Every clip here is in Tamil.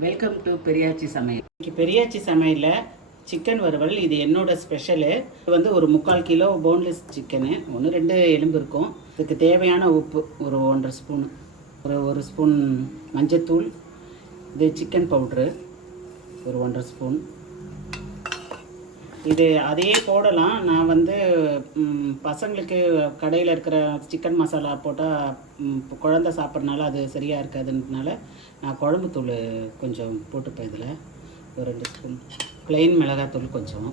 வெல்கம் டு பெரியாச்சி சமையல். இன்னைக்கு பெரியாச்சி சமையலில் சிக்கன் வறுவல். இது என்னோட ஸ்பெஷலு. இது வந்து ஒரு 3/4 கிலோ போன்லெஸ் சிக்கனு, 1-2 எலும்பு இருக்கும். இதுக்கு தேவையான உப்பு ஒரு 1.5 ஸ்பூன், ஒரு ஸ்பூன் மஞ்சத்தூள், இது சிக்கன் பவுட்ரு ஒரு 1.5 ஸ்பூன். இது அதையே போடலாம். நான் வந்து பசங்களுக்கு கடையில் இருக்கிற சிக்கன் மசாலா போட்டால் குழந்த சாப்பிட்றதுனால அது சரியாக இருக்காதுன்றதுனால நான் குழம்புத்தூள் கொஞ்சம் போட்டுப்பேன். இதில் ஒரு 2 ஸ்பூன் ப்ளெயின் மிளகாத்தூள், கொஞ்சம்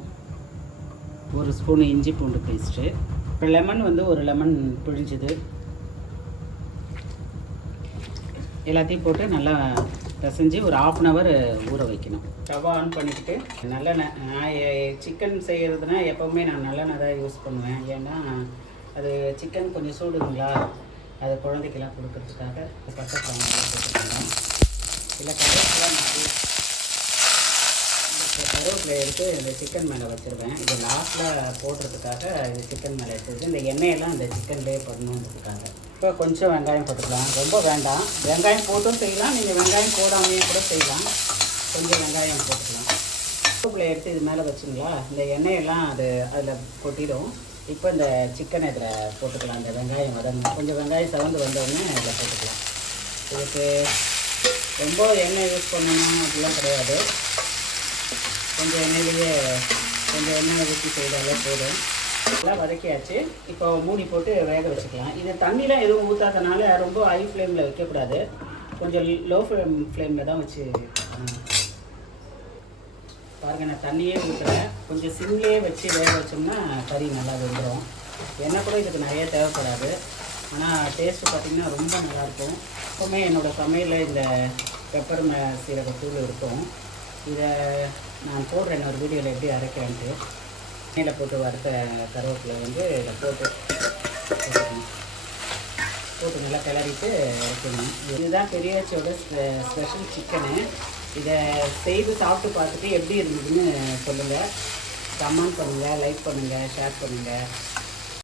ஒரு ஸ்பூன் இஞ்சி பூண்டு பேஸ்ட்டு, லெமன் வந்து ஒரு லெமன் பிழிஞ்சுது, எல்லாத்தையும் போட்டு நல்லா பிசைஞ்சு ஒரு 1/2 hour ஊற வைக்கணும். ஸ்டவ் ஆன் பண்ணிக்கிட்டு நல்லெண்ணெய், நான் சிக்கன் செய்கிறதுனா எப்போவுமே நான் நல்லெண்ணெய் தான் யூஸ் பண்ணுவேன். ஏன்னா அது சிக்கன் கொஞ்சம் சூடுங்களா, அது குழந்தைக்கெல்லாம் கொடுக்கறதுக்காக பச்சை காமெல்லாம் போட்டுக்கணும். இல்லை கருவேப்பிலை எடுத்து இந்த சிக்கன் மேலே வச்சுருவேன். இது லாஸ்ட்டில் போடுறதுக்காக இது சிக்கன் மேலே வச்சுருது. இந்த எண்ணெயெல்லாம் இந்த சிக்கன்லேயே பண்ணணுன்றதுக்காக. இப்போ கொஞ்சம் வெங்காயம் போட்டுக்கலாம், ரொம்ப வேண்டாம். வெங்காயம் போட்டும் செய்யலாம், நீங்கள் வெங்காயம் போடாமையே கூட செய்யலாம். கொஞ்சம் வெங்காயம் போட்டுக்கலாம். கருவேப்பிலை எடுத்து இது மேலே வச்சுங்களா, இந்த எண்ணெயெல்லாம் அதில் கொட்டிடும். இப்போ இந்த சிக்கனை இதில் போட்டுக்கலாம். இந்த வெங்காயம் கொஞ்சம் வெங்காயம் சவந்து வந்தோடனே இதில் போட்டுக்கலாம். இதுக்கு ரொம்ப எண்ணெய் யூஸ் பண்ணணும் அப்படிலாம் கிடையாது. கொஞ்சம் எண்ணெயை ஊற்றி செய்தாலே போதும். எல்லாம் வதக்கியாச்சு. இப்போ மூடி போட்டு வேக வச்சுக்கலாம். இது தண்ணிலாம் எதுவும் ஊற்றாதனால ரொம்ப ஹை ஃப்ளேமில் வைக்கக்கூடாது, கொஞ்சம் லோ ஃப்ளேமில் தான் வச்சு பாருங்கள். நான் தண்ணியே ஊற்றுறேன், கொஞ்சம் சிம்லேயே வச்சு வேக வச்சோம்னா கறி நல்லா வெந்துடும். எண்ணெய் கூட இதுக்கு நிறைய தேவைப்படாது, ஆனால் டேஸ்ட்டு பார்த்திங்கன்னா ரொம்ப நல்லாயிருக்கும். எப்போவுமே என்னோடய சமையலில் இந்த பெப்பர் சீரகத்தூள் இருக்கும். இதை நான் போடுறேன் இன்னொரு வீடியோவில் எப்படி அரைக்கிறேன்ட்டு. எண்ணெயில் போட்டு வறுத்த கருவேப்பிலை வந்து இதில் போட்டு நல்லா கிளறிட்டு வைக்கணும். இதுதான் பெரியாச்சியோட ஸ்பெஷல் சிக்கனு. இதை செய்து சாப்பிட்டு பார்த்துட்டு எப்படி இருந்ததுன்னு சொல்லுங்கள். கமெண்ட் பண்ணுங்கள், லைக் பண்ணுங்கள், ஷேர் பண்ணுங்கள்.